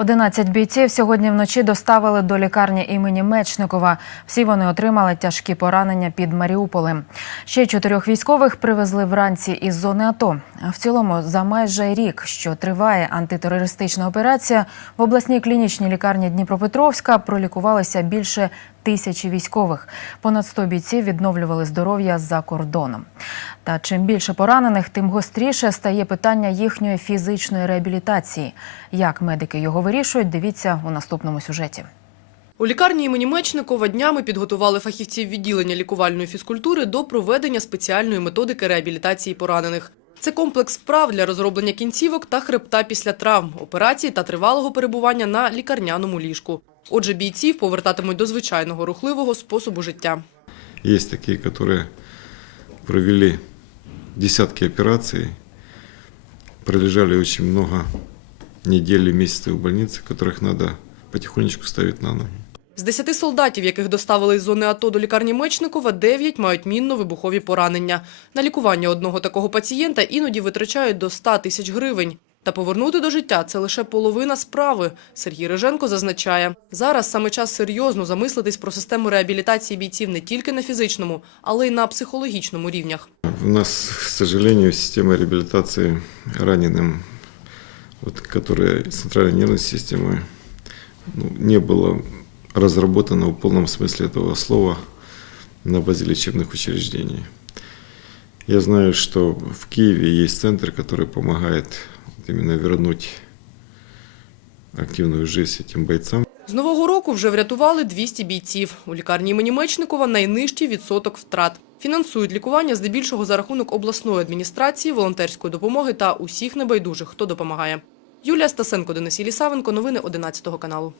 11 бійців сьогодні вночі доставили до лікарні імені Мечникова. Всі вони отримали тяжкі поранення під Маріуполем. Ще чотирьох військових привезли вранці із зони АТО. В цілому, за майже рік, що триває антитерористична операція, в обласній клінічній лікарні Дніпропетровська пролікувалися більше тисячі військових. Понад 100 бійців відновлювали здоров'я за кордоном. Та чим більше поранених, тим гостріше стає питання їхньої фізичної реабілітації. Як медики його вирішують, дивіться у наступному сюжеті. У лікарні імені Мечникова днями підготували фахівців відділення лікувальної фізкультури до проведення спеціальної методики реабілітації поранених. Це комплекс вправ для розроблення кінцівок та хребта після травм, операцій та тривалого перебування на лікарняному ліжку. Отже, бійців повертатимуть до звичайного рухливого способу життя. Есть такие, которые провели десятки операций, пролежали очень много недель и месяцев в больнице, которых надо потихонечку ставить на ноги. З десяти солдатів, яких доставили із зони АТО до лікарні Мечникова, дев'ять мають мінно-вибухові поранення. На лікування одного такого пацієнта іноді витрачають до 100 тисяч гривень. Та повернути до життя – це лише половина справи. Сергій Риженко зазначає, зараз саме час серйозно замислитись про систему реабілітації бійців не тільки на фізичному, але й на психологічному рівнях. У нас, к сожалению, система реабилитации раненым, вот, которая центральной нервной системы, ну, не была разработана в полном смысле этого слова на базе лечебных учреждений. Я знаю, что в Киеве есть центр, который помогает именно вернуть активную жизнь этим бойцам. З нового року вже врятували 200 бійців. У лікарні імені Мечникова найнижчий відсоток втрат. Фінансують лікування здебільшого за рахунок обласної адміністрації, волонтерської допомоги та усіх небайдужих, хто допомагає. Юлія Стасенко, Денис Єлісавенко. Новини 11 каналу.